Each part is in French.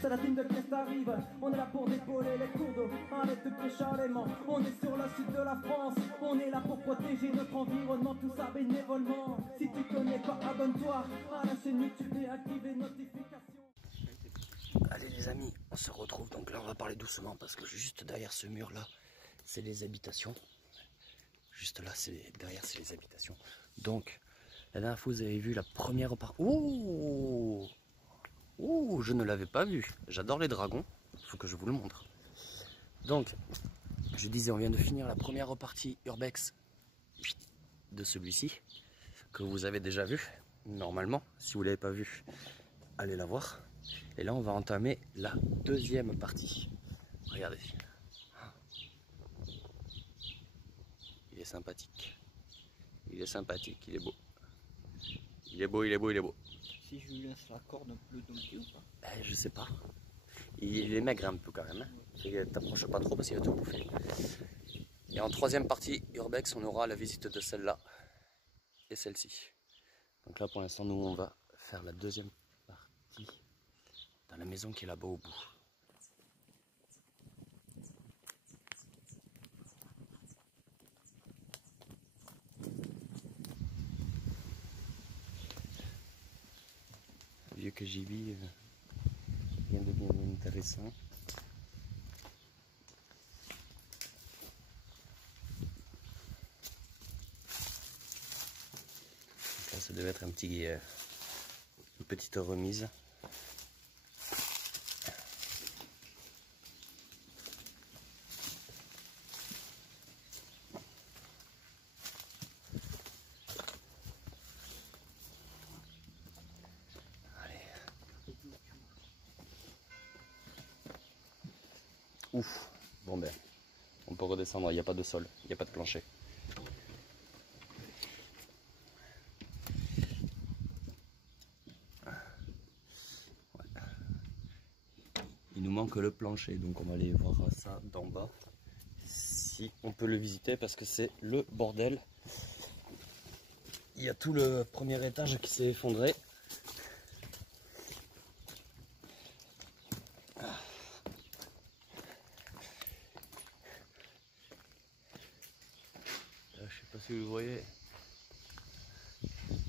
C'est la team de Pièce t'arrive, on est là pour dépauler les cours d'eau. Arrête de pêcher allèmement, on est sur le sud de la France. On est là pour protéger notre environnement, tout ça bénévolement. Si tu connais pas, abonne-toi à la chaîne YouTube et active les notifications. Allez les amis, on se retrouve. Donc là on va parler doucement parce que juste derrière ce mur là, c'est les habitations. Juste là, derrière c'est les habitations. Donc la dernière fois vous avez vu la première partie. Ouh, ouh, je ne l'avais pas vu. J'adore les dragons, il faut que je vous le montre. Donc je disais, on vient de finir la première partie urbex de celui-ci que vous avez déjà vu normalement. Si vous ne l'avez pas vu, allez la voir. Et là on va entamer la deuxième partie. Regardez, il est sympathique, il est sympathique, il est beau, il est beau, il est beau, il est beau. Si je lui laisse la corde un peu dompter ou pas? Je sais pas, il est maigre un peu quand même, hein. T'approches pas trop parce qu'il va te bouffer. Et en troisième partie urbex on aura la visite de celle-là et celle-ci. Donc là pour l'instant nous on va faire la deuxième partie dans la maison qui est là-bas au bout. Vieux que j'y vis, rien de bien intéressant. Donc là ça devait être un petit, une petite remise. Ouf, bon ben, on peut redescendre, il n'y a pas de sol, il n'y a pas de plancher. Ouais. Il nous manque le plancher, donc on va aller voir ça d'en bas. Si on peut le visiter parce que c'est le bordel. Il y a tout le premier étage qui s'est effondré. Je sais pas si vous le voyez,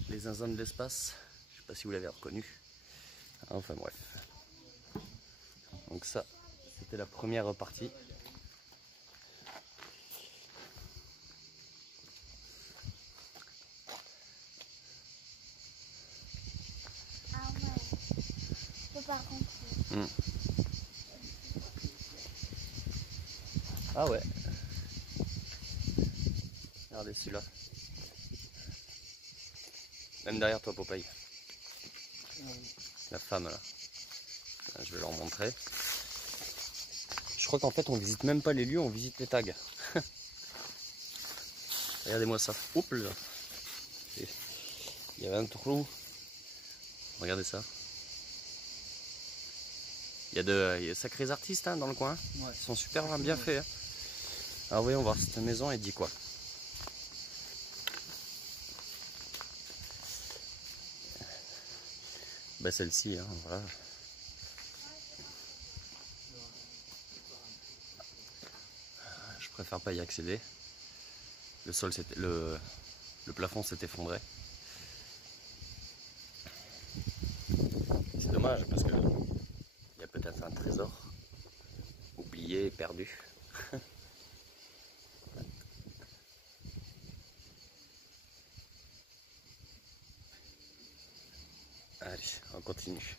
les zinzins de l'espace, je sais pas si vous l'avez reconnu. Enfin bref. Donc ça, c'était la première partie. Ah ouais, je peux pas comprendre. Ah ouais. Regardez celui-là. Même derrière toi, Popeye. La femme là. Je vais leur montrer. Je crois qu'en fait on visite même pas les lieux, on visite les tags. Regardez-moi ça. Oups là. Il y avait un trou. Regardez ça. Il y a de sacrés artistes hein, dans le coin. Ouais. Ils sont super bien faits. Hein. Alors voyons voir cette maison, elle dit quoi? Bah celle-ci, hein, voilà. Je préfère pas y accéder. Le sol s'était, le plafond s'est effondré. C'est dommage parce que il y a peut-être un trésor oublié et perdu. Allez, on continue.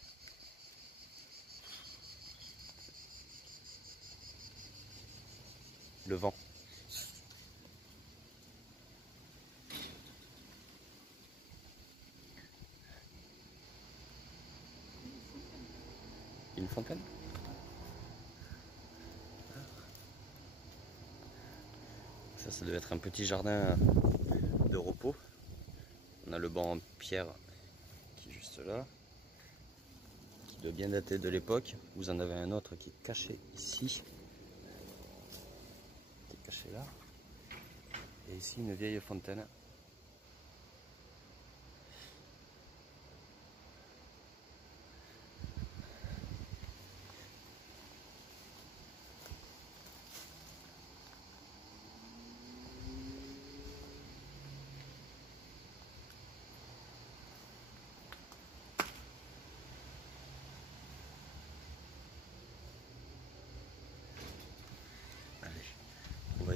Le vent. Une fontaine? Ça devait être un petit jardin de repos. On a le banc en pierre qui est juste là, qui doit bien dater de l'époque. Vous en avez un autre qui est caché ici, qui est caché là, et ici une vieille fontaine.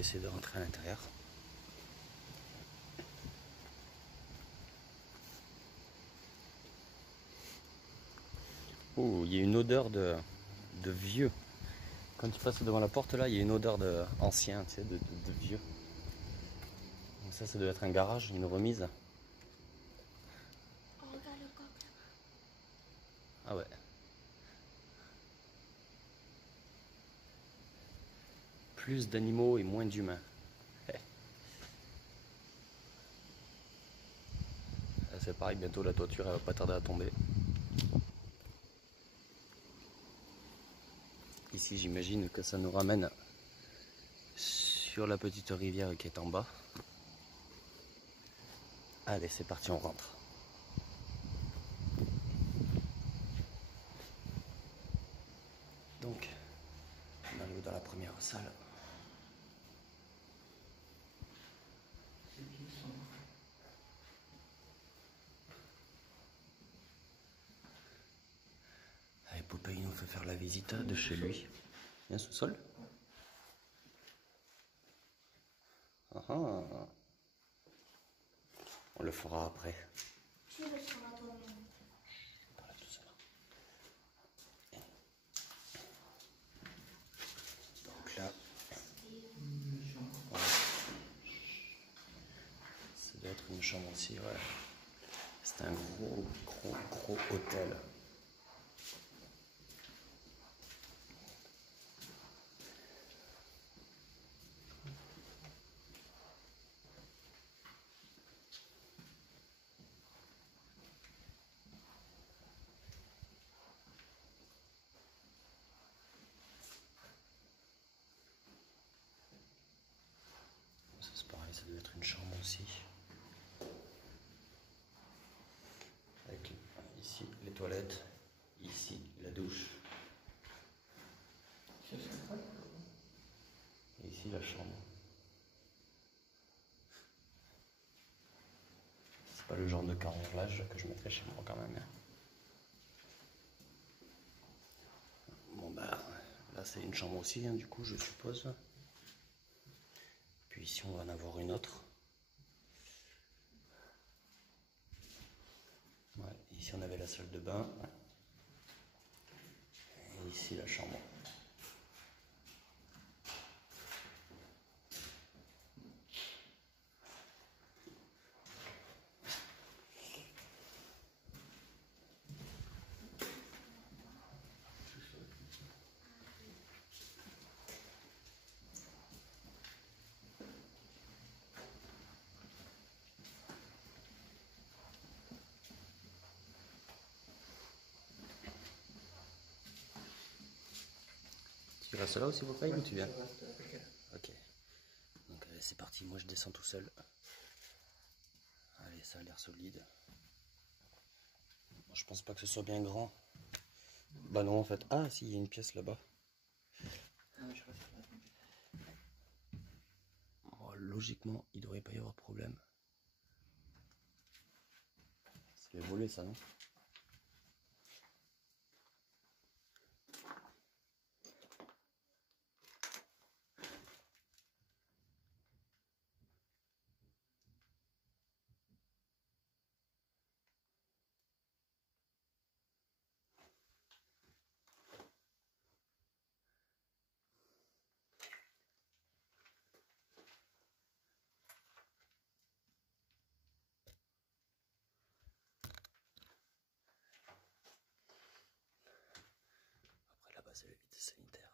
essayer de rentrer à l'intérieur. Oh, il y a une odeur de vieux. Quand tu passes devant la porte là, il y a une odeur de ancien, tu sais, de vieux. Donc ça doit être un garage, une remise. Oh, regarde le coq. Ah ouais. Plus d'animaux et moins d'humains. C'est pareil, bientôt la toiture elle va pas tarder à tomber. Ici j'imagine que ça nous ramène sur la petite rivière qui est en bas. Allez, c'est parti, on rentre. Donc, on arrive dans la première salle. Allez, Poupée, il nous fait faire la visite de chez lui. Viens sous-sol. On le fera après. Tu veux sur la toi-même. Voilà, tout ça. Donc là, voilà. Ça doit être une chambre aussi, ouais. C'est un gros hôtel. Ça c'est pareil, ça doit être une chambre aussi. Avec ici les toilettes, ici la douche. Et ici la chambre. C'est pas le genre de carrelage que je mettrais chez moi quand même. Bon bah là c'est une chambre aussi hein, du coup je suppose. Puis ici on va en avoir une autre. Ouais, ici on avait la salle de bain. Et ici la chambre. Tu restes là aussi, Poupée, ou tu viens? Ok. Donc c'est parti, moi je descends tout seul. Allez, ça a l'air solide. Je pense pas que ce soit bien grand. Bah non en fait. Ah si, il y a une pièce là-bas. Oh, logiquement, il devrait pas y avoir de problème. C'est les volets ça, non? Après là-bas c'est le vide sanitaire.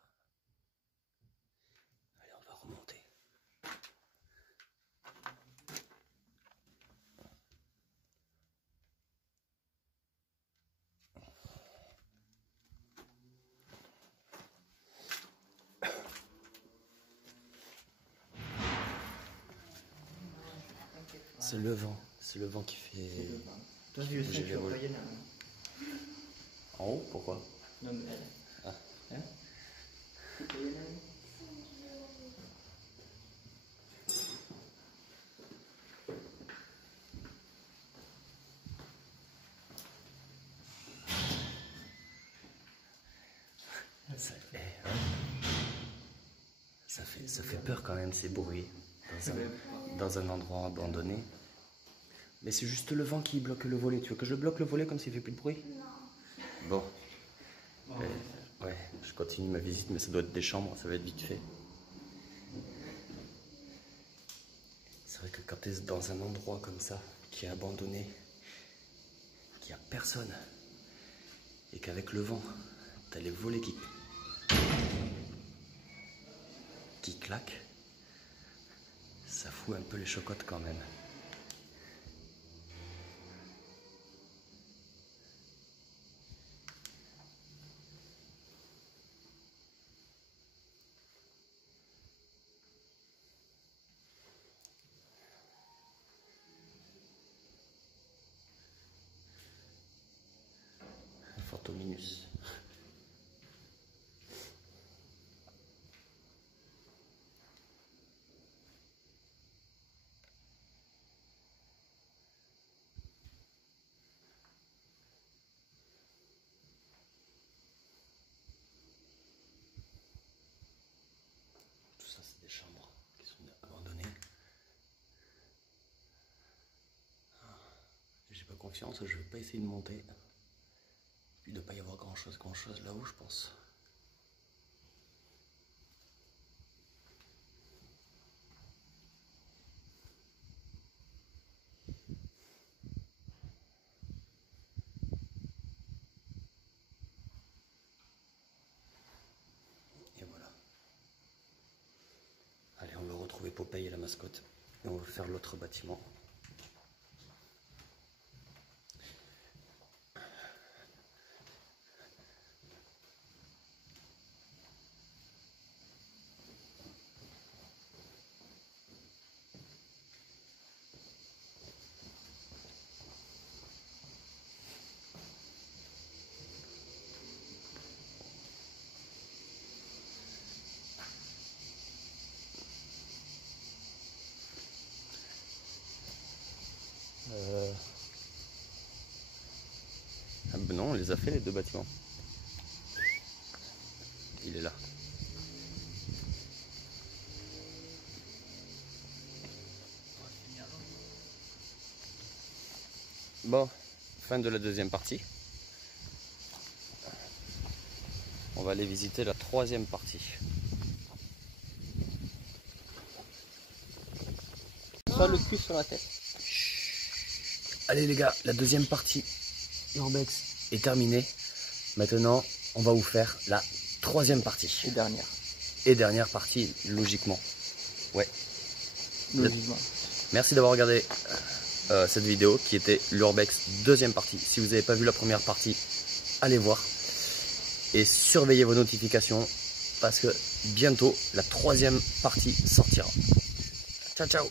Allez, on va remonter. C'est le vent qui fait. Toi, tu sais, tu vas payer là. En haut, pourquoi? Non, mais elle. Ah. Hein? Tu payes là? Ça fait peur quand même ces bruits dans un endroit abandonné. Mais c'est juste le vent qui bloque le volet. Tu veux que je bloque le volet comme s'il fait plus de bruit? Bon. Ouais, je continue ma visite, mais ça doit être des chambres, ça va être vite fait. C'est vrai que quand tu es dans un endroit comme ça, qui est abandonné, qu'il n'y a personne, et qu'avec le vent, tu as les volets qui claquent, ça fout un peu les chocottes quand même. Fortominus. Tout ça, c'est des chambres qui sont abandonnées. J'ai pas confiance, je vais pas essayer de monter. Il ne doit pas y avoir grand chose là-haut, je pense. Et voilà. Allez, on va retrouver Popeye et la mascotte. Et on va faire l'autre bâtiment. Ah ben non, on les a fait les deux bâtiments. Il est là. Bon, fin de la deuxième partie. On va aller visiter la troisième partie. Soit le cul sur la tête. Allez les gars, la deuxième partie Urbex est terminée. Maintenant, on va vous faire la troisième partie. Et dernière. Et dernière partie, logiquement. Ouais. Logiquement. Merci d'avoir regardé cette vidéo qui était l'Urbex deuxième partie. Si vous n'avez pas vu la première partie, allez voir. Et surveillez vos notifications parce que bientôt la troisième partie sortira. Ciao ciao.